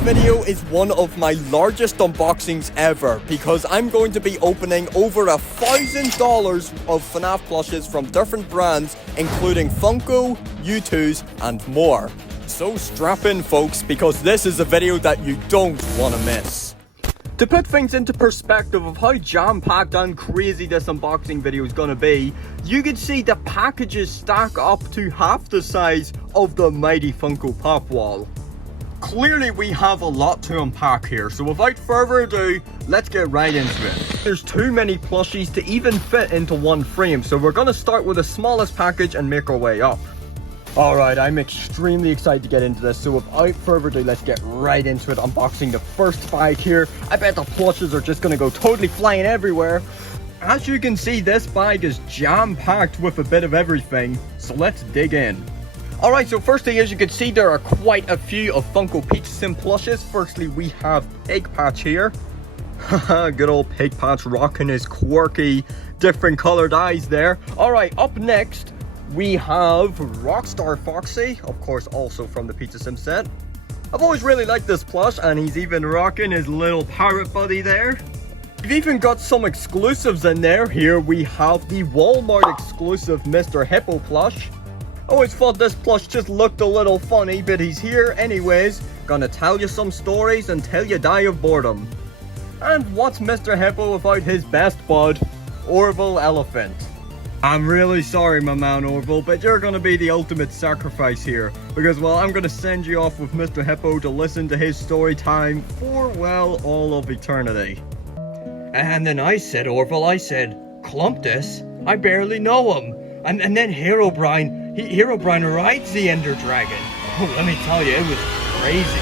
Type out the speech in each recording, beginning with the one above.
video is one of my largest unboxings ever because I'm going to be opening over $1,000 of FNAF plushes from different brands, including Funko, Youtooz, and more. So strap in, folks, because this is a video that you don't want to miss. To put things into perspective of how jam-packed and crazy this unboxing video is gonna be, you can see the packages stack up to half the size of the mighty Funko Pop wall. Clearly we have a lot to unpack here, so without further ado, let's get right into it. There's too many plushies to even fit into one frame, so we're gonna start with the smallest package and make our way up. Alright, I'm extremely excited to get into this, so without further ado, let's get right into it, unboxing the first bag here. I bet the plushes are just gonna go totally flying everywhere. As you can see, this bag is jam-packed with a bit of everything, so let's dig in. Alright, so firstly, as you can see, there are quite a few of Funko Pizza Sim plushes. Firstly, we have Pig Patch here. Haha, good old Pig Patch rocking his quirky, different colored eyes there. Alright, up next, we have Rockstar Foxy, of course also from the Pizza Sim set. I've always really liked this plush, and he's even rocking his little parrot buddy there. We've even got some exclusives in there. Here we have the Walmart exclusive Mr. Hippo plush. I always thought this plush just looked a little funny, but he's here anyways. Gonna tell you some stories until you die of boredom. And what's Mr. Hippo without his best bud, Orville Elephant? I'm really sorry, my man Orville, but you're gonna be the ultimate sacrifice here. Because, well, I'm gonna send you off with Mr. Hippo to listen to his story time for, well, all of eternity. And then I said, Orville, I said, Clumptus? I barely know him. And then Herobrine, Herobrine rides the Ender Dragon. Oh, let me tell you, it was crazy.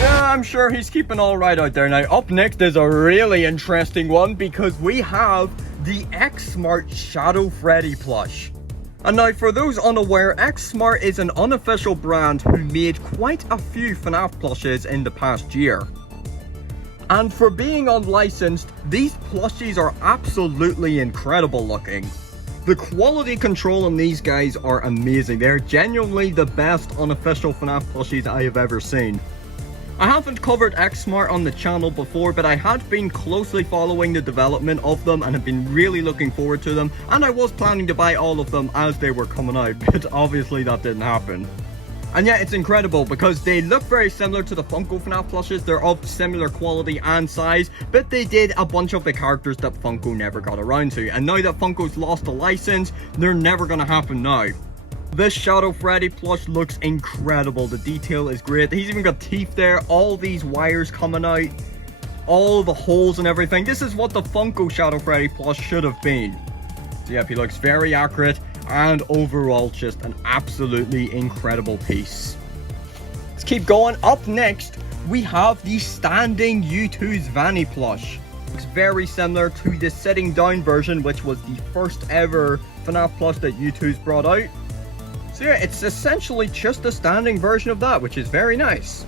Yeah, I'm sure he's keeping all right out there. Now, up next is a really interesting one because we have the XSmart Shadow Freddy plush. And now, for those unaware, XSmart is an unofficial brand who made quite a few FNAF plushes in the past year. And for being unlicensed, these plushies are absolutely incredible looking. The quality control on these guys are amazing. They're genuinely the best unofficial FNAF plushies I have ever seen. I haven't covered XSmart on the channel before, but I had been closely following the development of them and have been really looking forward to them, and I was planning to buy all of them as they were coming out, but obviously that didn't happen. And yeah, it's incredible because they look very similar to the Funko FNAF plushes. They're of similar quality and size, but they did a bunch of the characters that Funko never got around to. And now that Funko's lost the license, they're never gonna happen now. This Shadow Freddy plush looks incredible. The detail is great. He's even got teeth there, all these wires coming out, all the holes and everything. This is what the Funko Shadow Freddy plush should have been. So yep, he looks very accurate. And overall, just an absolutely incredible piece. Let's keep going. Up next, we have the standing Youtooz Vanny plush. Looks very similar to the sitting down version, which was the first ever FNAF plush that Youtooz brought out. So yeah, it's essentially just a standing version of that, which is very nice.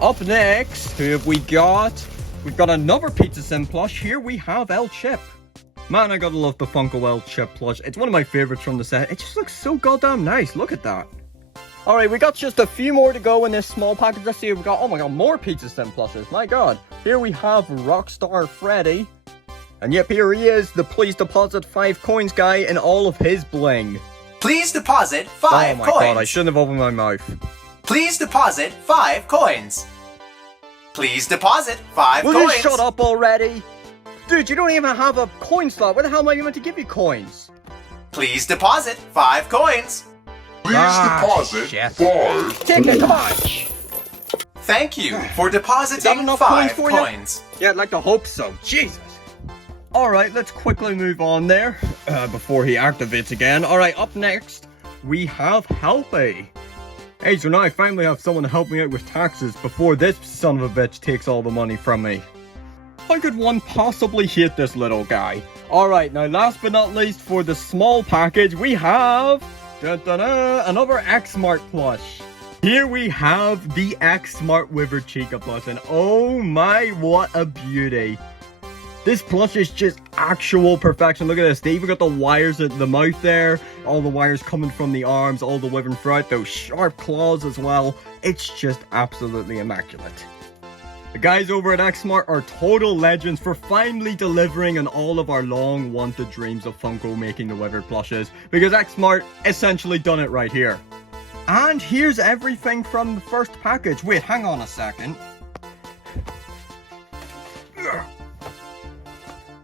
Up next, who have we got? We've got another Pizza Sim plush. Here we have El Chip. Man, I gotta love the Funko El Chip plush. It's one of my favorites from the set. It just looks so goddamn nice. Look at that. Alright, we got just a few more to go in this small package. Let's see if we got, oh my god, more Pizza Sim plushes. My god. Here we have Rockstar Freddy. And yep, here he is, the please deposit 5 coins guy in all of his bling. Please deposit 5 coins. Oh my god, I shouldn't have opened my mouth. Please deposit 5 coins. Please deposit 5 coins. Will you shut up already? Dude, you don't even have a coin slot. Where the hell am I even to give you coins? Please deposit 5 coins. Please deposit shit. 5. Take the touch. Thank you for depositing enough 5 coins for you? coins. Yeah, I'd like to hope so. Jesus. Alright, let's quickly move on there before he activates again. Alright, up next, we have Helpy. Hey, so now I finally have someone to help me out with taxes before this son of a bitch takes all the money from me. How could one possibly hate this little guy? Alright, now last but not least, for the small package, we have another XSmart plush. Here we have the XSmart Withered Chica plush, and oh my, what a beauty. This plush is just actual perfection. Look at this. They even got the wires at the mouth there. All the wires coming from the arms, all the wyvern throughout, those sharp claws as well. It's just absolutely immaculate. The guys over at XSmart are total legends for finally delivering on all of our long wanted dreams of Funko making the withered plushes, because XSmart essentially done it right here. And here's everything from the first package. Wait, hang on a second.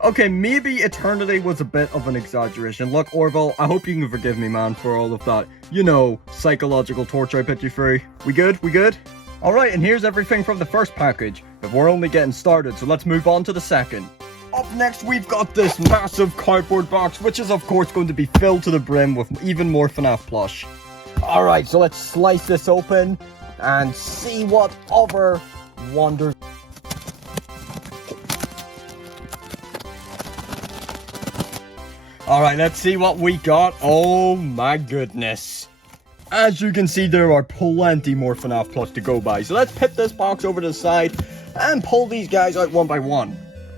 Okay, maybe eternity was a bit of an exaggeration. Look, Orville, I hope you can forgive me, man, for all of that, you know, psychological torture I put you through. We good? We good? Alright, and here's everything from the first package, but we're only getting started, so let's move on to the second. Up next, we've got this massive cardboard box, which is of course going to be filled to the brim with even more FNAF plush. Alright, so let's slice this open and see what other wonders. Alright, let's see what we got. Oh my goodness. As you can see, there are plenty more FNAF plush to go by. So let's put this box over to the side and pull these guys out one by one.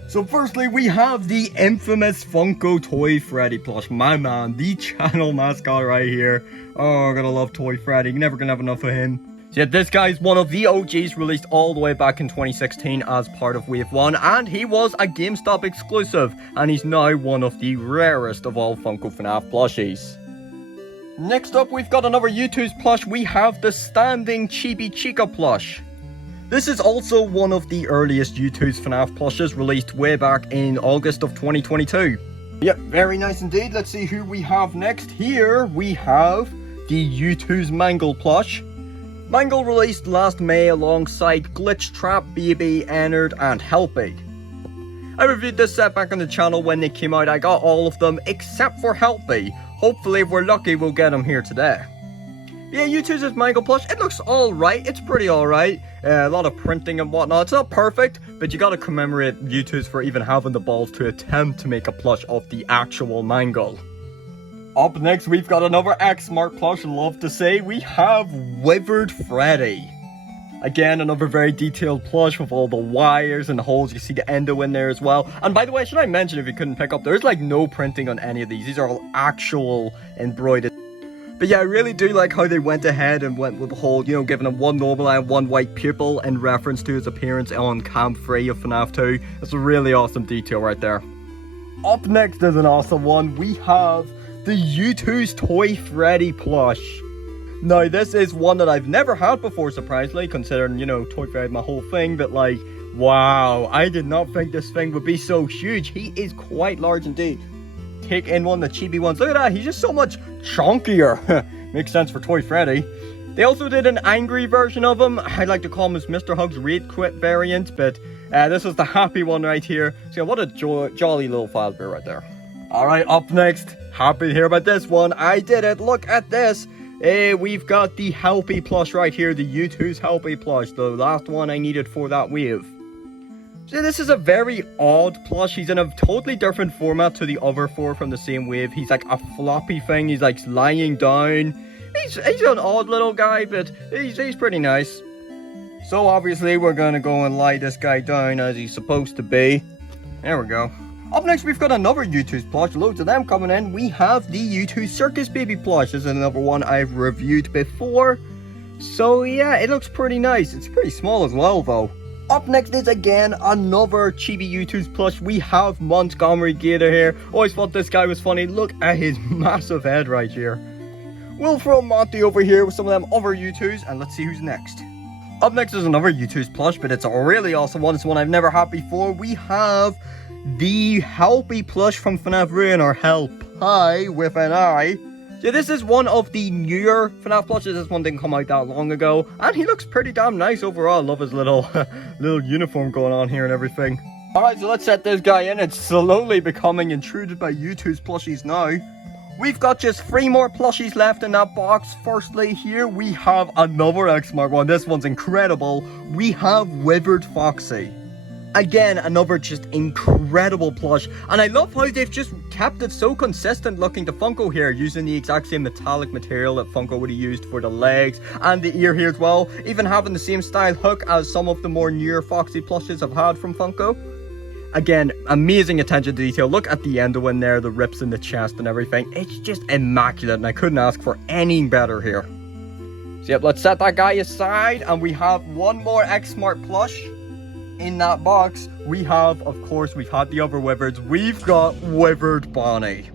So firstly, we have the infamous Funko Toy Freddy plush. My man, the channel mascot right here. Oh, gotta love Toy Freddy. You're never gonna have enough of him. So yeah, this guy is one of the OGs released all the way back in 2016 as part of Wave 1, and he was a GameStop exclusive, and he's now one of the rarest of all Funko FNAF plushies. Next up, we've got another Youtooz plush. We have the Standing Chibi Chica plush. This is also one of the earliest Youtooz FNAF plushes released way back in August of 2022. Yep, very nice indeed. Let's see who we have next. Here we have the Youtooz Mangle plush. Mangle released last May alongside Glitch Trap, Baby, Ennard, and Helpy. I reviewed this set back on the channel when they came out. I got all of them except for Helpy. Hopefully, if we're lucky, we'll get them here today. Yeah, Youtooz Mangle plush. It looks alright. It's pretty alright. A lot of printing and whatnot. It's not perfect, but you gotta commemorate Youtooz for even having the balls to attempt to make a plush of the actual Mangle. Up next, we've got another XSmart plush. Love to say we have Withered Freddy. Again, another very detailed plush with all the wires and the holes. You see the endo in there as well. And by the way, should I mention, if you couldn't pick up, there's like no printing on any of these. These are all actual embroidered. But yeah, I really do like how they went ahead and went with the whole, you know, giving him one normal eye and one white pupil in reference to his appearance on Camp 3 of FNAF 2. That's a really awesome detail right there. Up next is an awesome one. We have the Youtooz Toy Freddy plush. Now, this is one that I've never had before, surprisingly, considering, you know, Toy Freddy my whole thing, but like, wow, I did not think this thing would be so huge. He is quite large indeed. Take in one of the chibi ones. Look at that, he's just so much chunkier. Makes sense for Toy Freddy. They also did an angry version of him. I like to call him his Mr. Hugs Raid Quit variant, but this is the happy one right here. So yeah, what a jolly little file bear right there. Alright, up next, happy to hear about this one. I did it, look at this. We've got the Helpy plush right here, the Youtooz Helpy plush, the last one I needed for that wave. So this is a very odd plush. He's in a totally different format to the other four from the same wave. He's like a floppy thing, he's like lying down. He's an odd little guy, but he's pretty nice. So obviously we're gonna go and lie this guy down as he's supposed to be. There we go. Up next, we've got another Youtooz plush, loads of them coming in. We have the Youtooz Circus Baby plush. This is another one I've reviewed before. So yeah, it looks pretty nice. It's pretty small as well though. Up next is again another chibi Youtooz plush. We have Montgomery Gator here. Always thought this guy was funny. Look at his massive head right here. We'll throw Monty over here with some of them other Youtooz and let's see who's next. Up next is another Youtooz plush, but it's a really awesome one. It's one I've never had before. We have the Helpy plush from FNAF Ruin, or Help Hi with an I. So this is one of the newer FNAF plushes. This one didn't come out that long ago, and he looks pretty damn nice overall. Love his little little uniform going on here and everything. Alright, so let's set this guy in. It's slowly becoming intruded by Youtooz plushies now. We've got just 3 more plushies left in that box. Firstly, here we have another XSmart one. This one's incredible. We have Withered Foxy. Again, another just incredible plush, and I love how they've just kept it so consistent looking to Funko here, using the exact same metallic material that Funko would have used for the legs and the ear here as well, even having the same style hook as some of the more newer Foxy plushes I've had from Funko. Again, amazing attention to detail. Look at the endo in there, the rips in the chest and everything. It's just immaculate, and I couldn't ask for any better here. So yep, let's set that guy aside, and we have one more XSmart plush in that box. We have, of course, we've had the other withereds. We've got Withered Bonnie.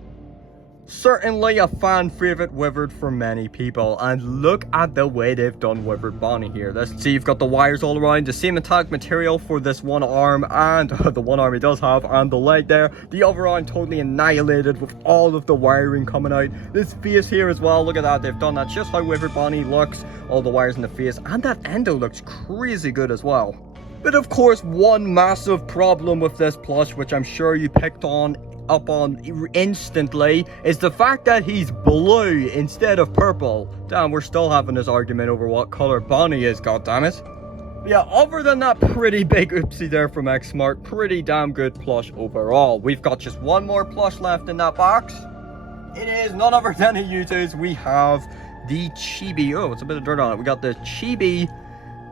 Certainly a fan favorite withered for many people, and look at the way they've done Withered Bonnie here. Let's see, you've got the wires all around, the same metallic material for this one arm, and the one arm he does have, and the leg there. The other arm totally annihilated with all of the wiring coming out. This face here as well, look at that, they've done that just how Withered Bonnie looks. All the wires in the face, and that endo looks crazy good as well. But of course, one massive problem with this plush, which I'm sure you picked up on instantly, is the fact that he's blue instead of purple. Damn, we're still having this argument over what color Bonnie is, goddammit. Yeah, other than that pretty big oopsie there from XSmart, pretty damn good plush overall. We've got just one more plush left in that box. It is none other than a Youtooz. We have the Chibi. Oh, it's a bit of dirt on it. We got the Chibi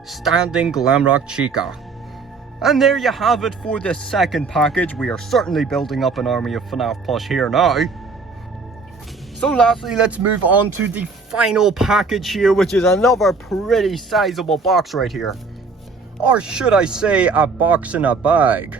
Standing Glamrock Chica. And there you have it for the second package. We are certainly building up an army of FNAF plush here now. So lastly, let's move on to the final package here, which is another pretty sizable box right here. Or should I say, a box in a bag.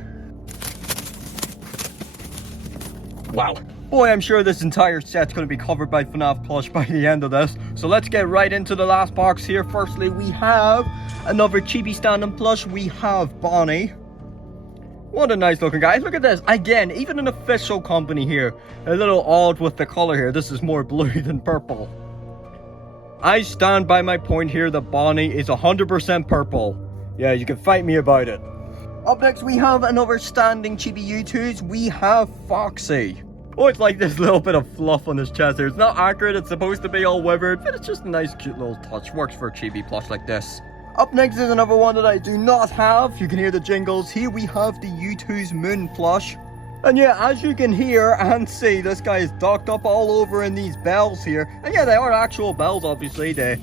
Wow. Boy, I'm sure this entire set's going to be covered by FNAF plush by the end of this. So let's get right into the last box here. Firstly, we have another Chibi Standing plush. We have Bonnie. What a nice looking guy. Look at this. Again, even an official company here. A little odd with the color here. This is more blue than purple. I stand by my point here that Bonnie is 100% purple. Yeah, you can fight me about it. Up next, we have another standing Chibi Youtooz. We have Foxy. Oh, it's like this little bit of fluff on his chest here. It's not accurate, it's supposed to be all withered, but it's just a nice cute little touch. Works for a chibi plush like this. Up next is another one that I do not have. You can hear the jingles. Here we have the Youtooz Moon plush. And yeah, as you can hear and see, this guy is docked up all over in these bells here. And yeah, they are actual bells, obviously. They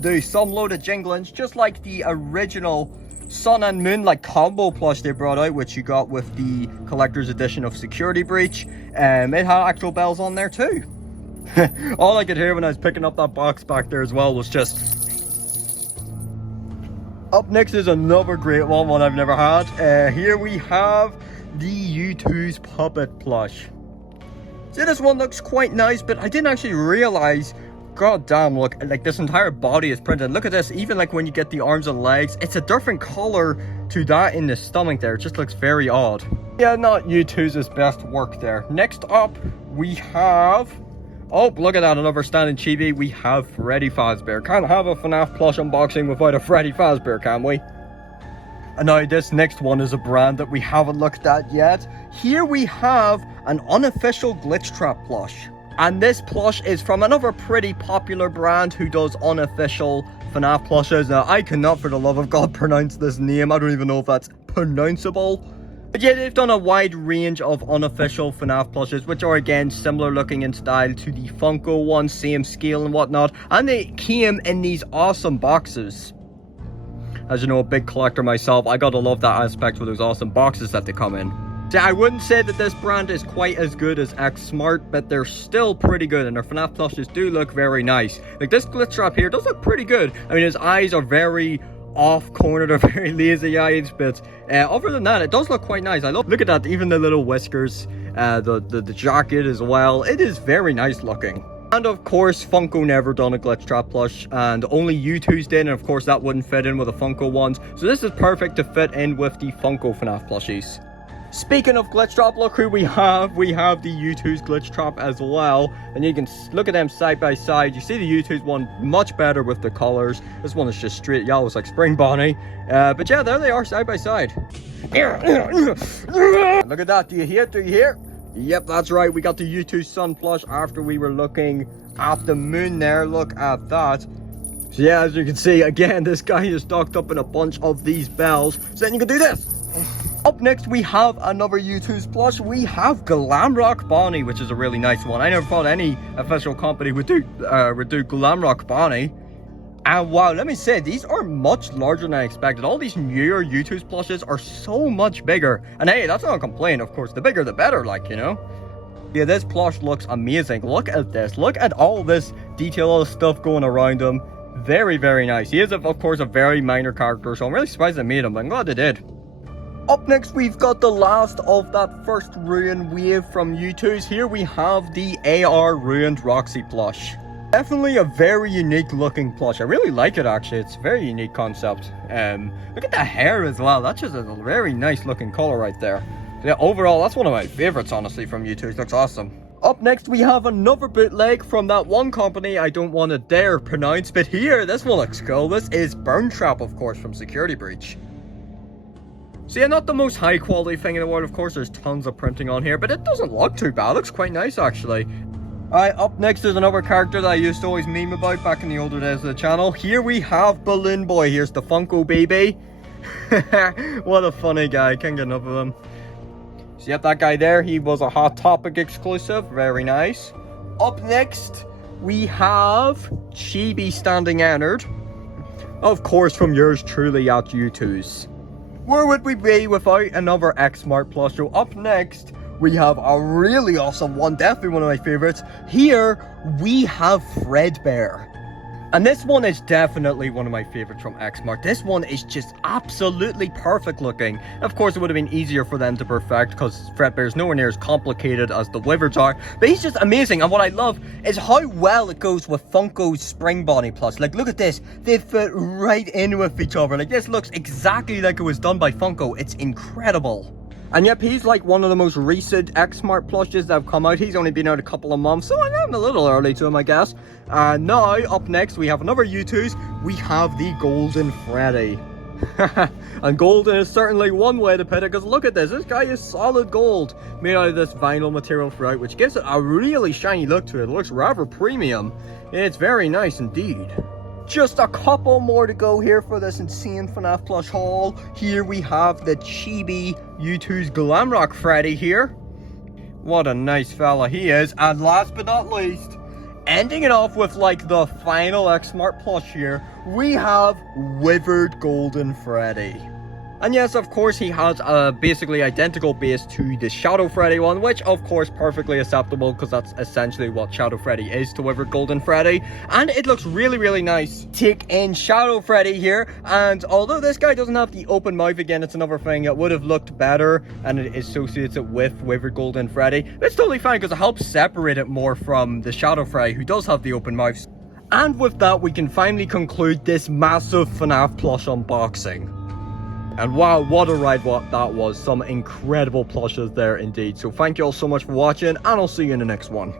do some load of jinglings, just like the original Sun and Moon like combo plush they brought out, which you got with the collector's edition of Security Breach. It had actual bells on there too. All I could hear when I was picking up that box back there as well was just... Up next is another great one I've never had. Here we have the Youtooz Puppet plush. See, this one looks quite nice, but I didn't actually realize, god damn, look, like this entire body is printed. Look at this, even like when you get the arms and legs, it's a different color to that in the stomach there. It just looks very odd. Yeah, not Youtooz' best work there. Next up, we have... Oh, look at that, another standing chibi. We have Freddy Fazbear. Can't have a FNAF plush unboxing without a Freddy Fazbear, can we? And now this next one is a brand that we haven't looked at yet. Here we have an unofficial Glitch Trap plush. And this plush is from another pretty popular brand who does unofficial FNAF plushes. Now, I cannot for the love of God pronounce this name. I don't even know if that's pronounceable. But yeah, they've done a wide range of unofficial FNAF plushes, which are again similar looking in style to the Funko ones, same scale and whatnot. And they came in these awesome boxes. As you know, a big collector myself, I gotta love that aspect with those awesome boxes that they come in. So I wouldn't say that this brand is quite as good as XSmart, but they're still pretty good, and their FNAF plushes do look very nice. Like this Glitch Trap here does look pretty good. I mean, his eyes are very off-corner, they're very lazy eyes, but other than that, it does look quite nice. I look at that, even the little whiskers, the jacket as well. It is very nice looking. And of course, Funko never done a Glitch Trap plush, and only Youtooz did, and of course that wouldn't fit in with the Funko ones. So this is perfect to fit in with the Funko FNAF plushies. Speaking of Glitch Trap, look who we have. We have the Youtooz Glitch Trap as well. And you can look at them side by side. You see the Youtooz one much better with the colors. This one is just straight yellow. It's like Spring Bonnie. But yeah, there they are side by side. Look at that. Do you hear it? Do you hear? Yep, that's right. We got the Youtooz Sun plush after we were looking at the moon there. Look at that. So yeah, as you can see, again, this guy is stocked up in a bunch of these bells. So then you can do this. Up next, we have another Youtooz plush. We have Glamrock Bonnie, which is a really nice one. I never thought any official company would do Glamrock Bonnie. And wow, let me say, these are much larger than I expected. All these newer Youtooz plushes are so much bigger. And hey, that's not a complaint, of course. The bigger, the better, like, you know? Yeah, this plush looks amazing. Look at this. Look at all this detail, all the stuff going around him. Very, very nice. He is, of course, a very minor character, so I'm really surprised they made him, but I'm glad they did. Up next, we've got the last of that first Ruin wave from Youtooz. Here we have the AR Ruined Roxy plush. Definitely a very unique looking plush. I really like it, actually. It's a very unique concept. Look at the hair as well. That's just a very nice looking color right there. Yeah, overall, that's one of my favorites, honestly, from Youtooz. Looks awesome. Up next, we have another bootleg from that one company I don't want to dare pronounce, but here, this one looks cool. This is Burn Trap, of course, from Security Breach. So yeah, not the most high quality thing in the world, of course. There's tons of printing on here, but it doesn't look too bad. It looks quite nice, actually. Alright, up next is another character that I used to always meme about back in the older days of the channel. Here we have Balloon Boy. Here's the Funko baby. What a funny guy. Can't get enough of him. So yep, that guy there, he was a Hot Topic exclusive. Very nice. Up next, we have Chibi Standing Honored. Of course, from yours truly at Youtooz. Where would we be without another XSmart plush? So up next, we have a really awesome one, definitely one of my favorites. Here, we have Fredbear. And this one is definitely one of my favorites from XSmart. This one is just absolutely perfect looking. Of course, it would have been easier for them to perfect because Fredbear is nowhere near as complicated as the Withered are. But he's just amazing. And what I love is how well it goes with Funko's Spring Bonnie Plus. Like, look at this. They fit right in with each other. Like, this looks exactly like it was done by Funko. It's incredible. And yep, he's like one of the most recent XSmart plushes that have come out. He's only been out a couple of months, so I'm a little early to him, I guess. And now, up next, we have another Youtooz. We have the Golden Freddy. And golden is certainly one way to put it, because look at this. This guy is solid gold, made out of this vinyl material throughout, which gives it a really shiny look to it. It looks rather premium. It's very nice indeed. Just a couple more to go here for this insane FNAF plush haul. Here we have the chibi Youtooz Glamrock Freddy here. What a nice fella he is. And last but not least, ending it off with like the final XSmart plush here, we have Withered Golden Freddy. And yes, of course, he has a basically identical base to the Shadow Freddy one, which of course perfectly acceptable because that's essentially what Shadow Freddy is to Withered Golden Freddy. And it looks really, really nice. Take in Shadow Freddy here, and although this guy doesn't have the open mouth, again, it's another thing that would have looked better and it associates it with Withered Golden Freddy. It's totally fine because it helps separate it more from the Shadow Freddy, who does have the open mouth. And with that, we can finally conclude this massive FNAF plush unboxing. And wow, what a ride that was. Some incredible plushes there indeed. So thank you all so much for watching, and I'll see you in the next one.